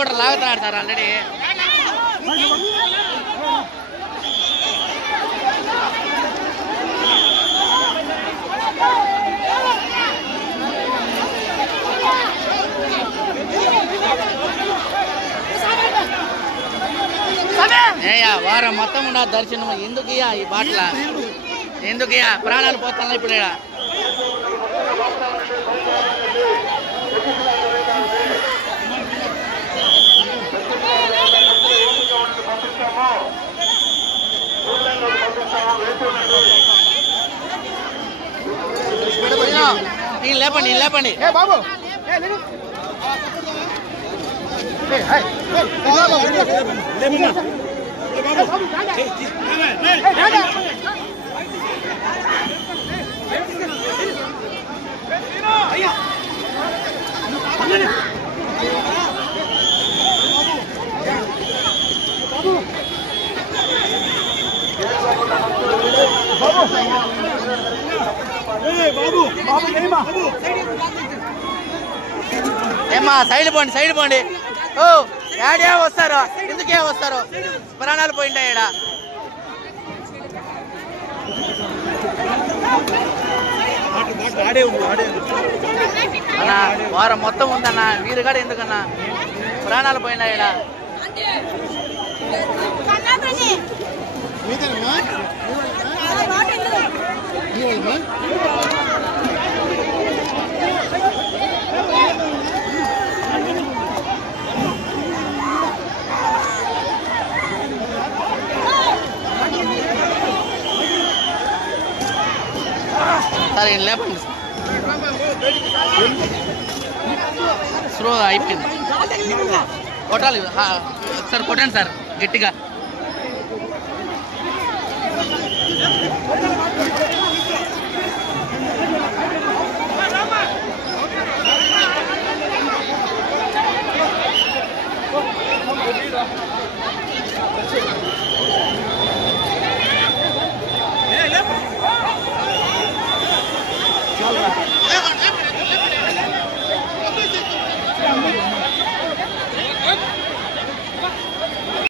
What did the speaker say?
కూడా లాగుతున్నాడు sir already. వారం మొత్తం ఉన్న దర్శనం ఎందుకయ్యా ఈ బాటల, ఎందుకయ్యా ప్రాణాలు పోతున్నా ఇప్పుడు. నేను లేపండి, లేపండి. బాబు ఏమ్మా సైడ్ పోండి, సైడ్ పోండి. ఓ యాడే వస్తారు, ఎందుకే వస్తారు? ప్రాణాలు పోయిండా ఈడ. అన్నా వారం మొత్తం ఉందన్నా, మీరు కూడా ఎందుకన్నా ప్రాణాలు పోయిండా ఈడ? సరే లేపండి, స్లో అయిపోయింది. కొట్టాలి సార్, కొట్టండి సార్ గట్టిగా.